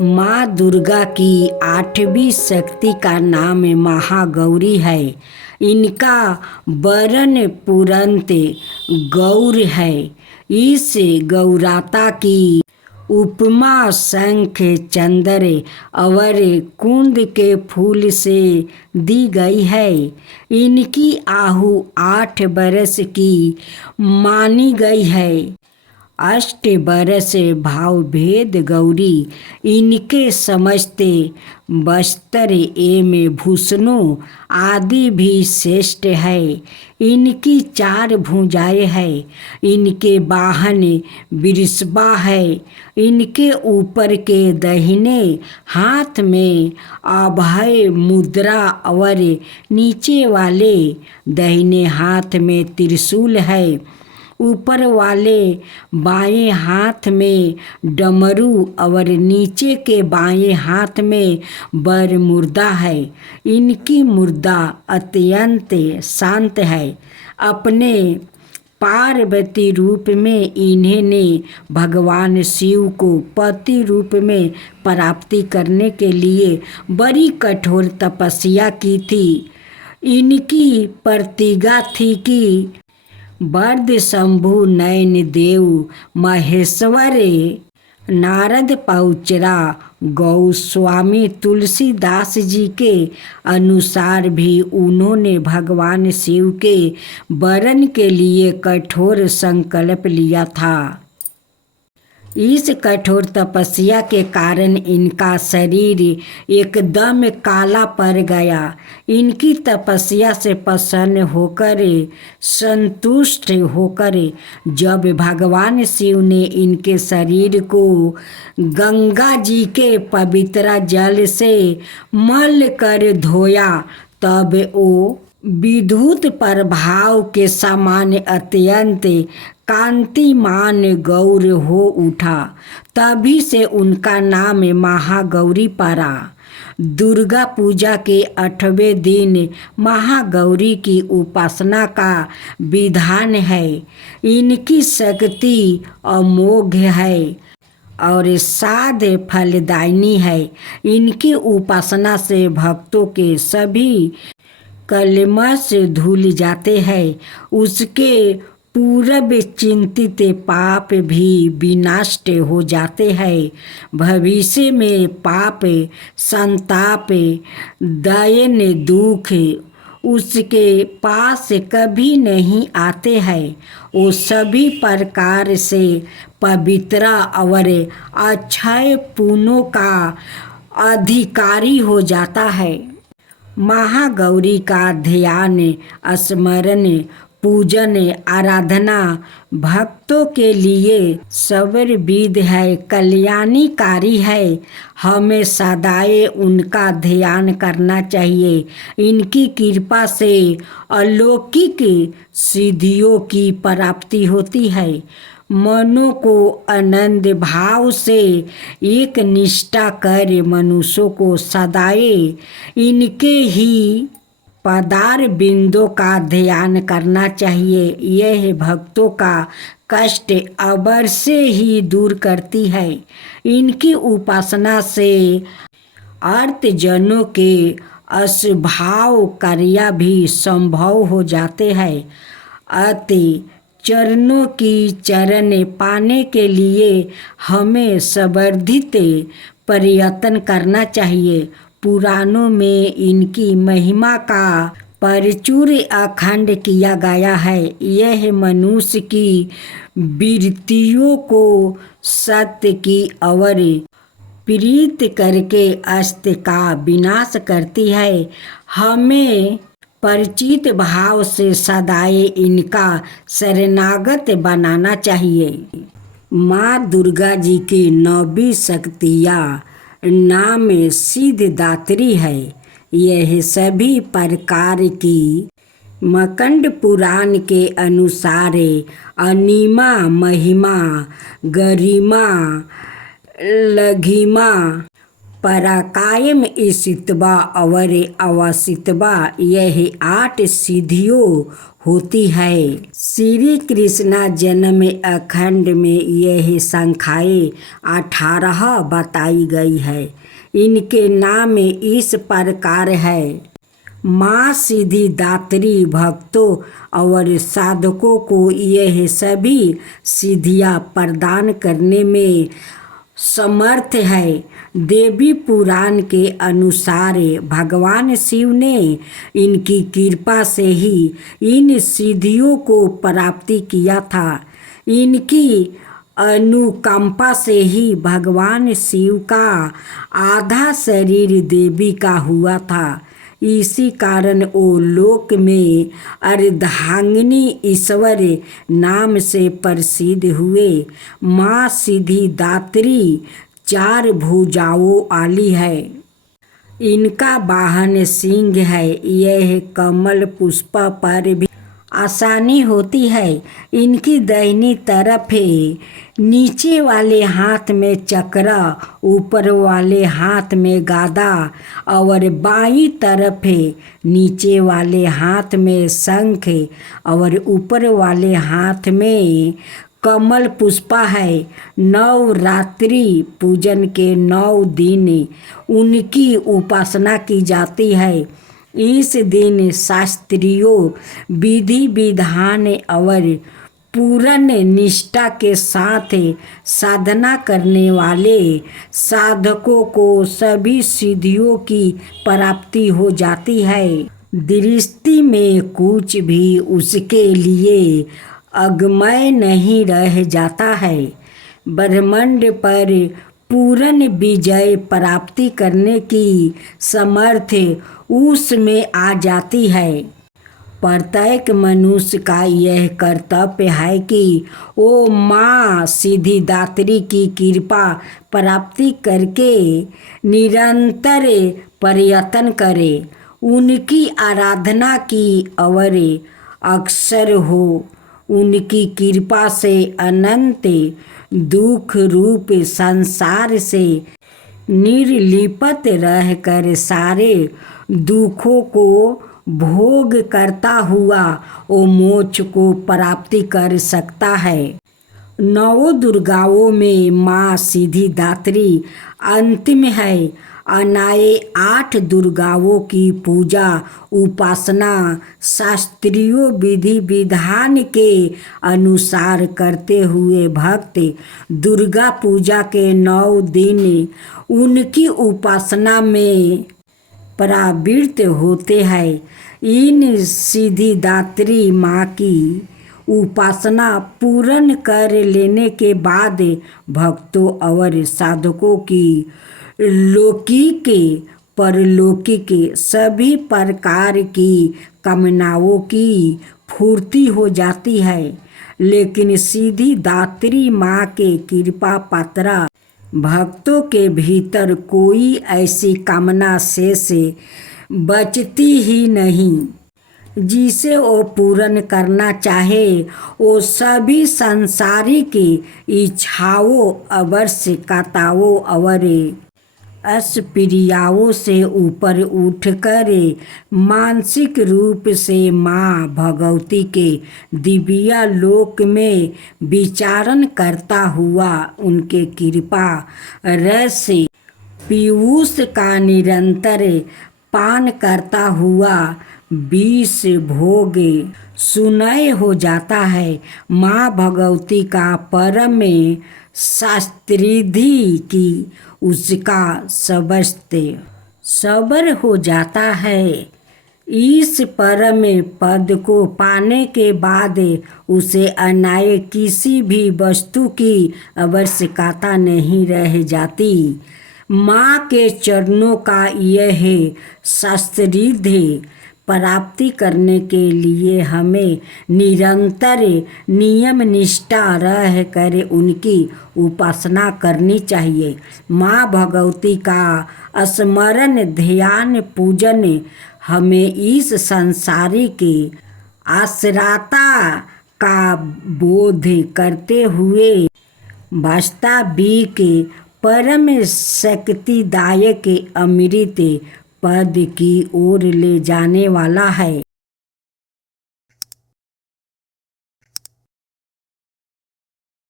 माँ दुर्गा की 8वीं शक्ति का नाम महागौरी है। इनका वर्ण पुरंत गौर है। इस गौराता की उपमा शंख चंद्र और कुंद के फूल से दी गई है। इनकी आहु 8 बरस की मानी गई है। 8 बरस भाव भेद गौरी इनके समझते बस्तर एवं भूषणों आदि भी श्रेष्ठ है। इनकी 4 भुजाएं है। इनके वाहन वृषभा है। इनके ऊपर के दाहिने हाथ में अभय मुद्रा और नीचे वाले दाहिने हाथ में त्रिशूल है। ऊपर वाले बाएं हाथ में डमरू और नीचे के बाएं हाथ में बर मुर्दा है। इनकी मुर्दा अत्यंत शांत है। अपने पार्वती रूप में इन्होंने भगवान शिव को पति रूप में प्राप्ति करने के लिए बड़ी कठोर तपस्या की थी। इनकी प्रतिज्ञा थी कि वर्द शंभु नयन देव महेश्वर नारद पहुचरा गौस्वामी तुलसीदास जी के अनुसार भी उन्होंने भगवान शिव के वरण के लिए कठोर संकल्प लिया था। इस कठोर तपस्या के कारण इनका शरीर एकदम काला पड़ गया। इनकी तपस्या से प्रसन्न होकर संतुष्ट होकर जब भगवान शिव ने इनके शरीर को गंगा जी के पवित्र जल से मल कर धोया तब वो विद्युत प्रभाव के समान अत्यंत कांतिमान गौर हो उठा। तभी से उनका नाम महागौरी पड़ा। दुर्गा पूजा के 8वें दिन महागौरी की उपासना का विधान है। इनकी शक्ति अमोघ है और साध फलदायिनी है। इनकी उपासना से भक्तों के सभी कलमश धुल जाते हैं। उसके पूर्व चिंतित पाप भी विनष्ट हो जाते हैं। भविष्य में पाप संताप दयन दुख उसके पास कभी नहीं आते हैं। वो सभी प्रकार से पवित्र और अक्षय पुण्यों का अधिकारी हो जाता है। महागौरी का ध्यान स्मरण पूजन आराधना भक्तों के लिए सर्वविध है, कल्याणकारी है। हमें सदाए उनका ध्यान करना चाहिए। इनकी कृपा से अलौकिक सिद्धियों की प्राप्ति होती है। मनों को आनंद भाव से एक निष्ठा कर मनुष्यों को सदाए इनके ही पदार बिंदु का ध्यान करना चाहिए। यह भक्तों का कष्ट अवश्य ही दूर करती है। इनकी उपासना से आर्तजनों के अस्वभाव कार्य भी संभव हो जाते हैं। अति चरणों की चरण पाने के लिए हमें संवर्धित प्रयत्न करना चाहिए। पुराणों में इनकी महिमा का प्रचुर अखंड किया गया है। यह मनुष्य की वृत्तियों को सत्य की और प्रीत करके अस्त्य का विनाश करती है। हमें परिचित भाव से सदाए इनका शरणागत बनाना चाहिए। माँ दुर्गा जी की 9वीं शक्तियाँ नाम सिद्धिदात्री है। यह सभी प्रकार की मकंड पुराण के अनुसार अनिमा महिमा गरिमा लघिमा पराकायम ईशितवा और अवसितवा, यह 8 सिद्धियों होती है। श्री कृष्णा जन्म अखंड में यह संख्याएँ 18 बताई गई है। इनके नाम इस प्रकार है। माँ सिद्धिदात्री भक्तों और साधकों को यह सभी सिद्धियाँ प्रदान करने में समर्थ है। देवी पुराण के अनुसार भगवान शिव ने इनकी कृपा से ही इन सिद्धियों को प्राप्ति किया था। इनकी अनुकंपा से ही भगवान शिव का आधा शरीर देवी का हुआ था। इसी कारण वो लोक में अर्धांगिनी ईश्वर नाम से प्रसिद्ध हुए। माँ सिद्धिदात्री 4 भुजाओं वाली है। इनका वाहन सिंह है। यह कमल पुष्प पर भी आसानी होती है। इनकी दाहिनी तरफ नीचे वाले हाथ में चक्र, ऊपर वाले हाथ में गदा और बाईं तरफ नीचे वाले हाथ में शंख और ऊपर वाले हाथ में कमल पुष्प है। नवरात्रि पूजन के 9 दिन उनकी उपासना की जाती है। इस दिन शास्त्रीयों विधि विधान और पूर्ण निष्ठा के साथ साधना करने वाले साधकों को सभी सिद्धियों की प्राप्ति हो जाती है। दृष्टि में कुछ भी उसके लिए अगम्य नहीं रह जाता है। ब्रह्मांड पर पूर्ण विजय प्राप्ति करने की समर्थ उसमें आ जाती है। प्रत्येक मनुष्य का यह कर्तव्य है कि वो माँ सिद्धिदात्री की कृपा प्राप्ति करके निरंतर प्रयत्न करे, उनकी आराधना की और अक्सर हो। उनकी कृपा से अनंत दुख रूप संसार से निर्लिप्त रहकर सारे दुखों को भोग करता हुआ वो मोक्ष को प्राप्ति कर सकता है। 9 दुर्गाओं में माँ सिद्धिदात्री अंतिम है। अन्य 8 दुर्गाओं की पूजा उपासना शास्त्रीय विधि विधान के अनुसार करते हुए भक्त दुर्गा पूजा के 9 दिन उनकी उपासना में प्रवृत्त होते हैं। इन सिद्धिदात्री माँ की उपासना पूर्ण कर लेने के बाद भक्तों और साधकों की लौकिक परलौकिक सभी प्रकार की कामनाओं की पूर्ति हो जाती है। लेकिन सिद्धिदात्री माँ के कृपा पात्र भक्तों के भीतर कोई ऐसी कामना शेष बचती ही नहीं जिसे वो पूर्ण करना चाहे। वो सभी सांसारिक इच्छाओं, आवश्यकताओं और अस्प्रियाओं से ऊपर उठकर मानसिक रूप से माँ भगवती के दिव्य लोक में विचरण करता हुआ उनके कृपा रस पीयूष का निरंतर पान करता हुआ 20 भोग सुनय हो जाता है। माँ भगवती का परम शास्त्रिधि की उसका सबस्ते सबर हो जाता है। इस परम पद को पाने के बाद उसे अन्य किसी भी वस्तु की आवश्यकता नहीं रह जाती। माँ के चरणों का यह शास्त्रिधि प्राप्ति करने के लिए हमें निरंतर नियम निष्ठा रह कर उनकी उपासना करनी चाहिए। माँ भगवती का स्मरण ध्यान पूजन हमें इस सांसारिक आश्रयता का बोध करते हुए वास्तविक परम शक्तिदायक अमृत पद की ओर ले जाने वाला है।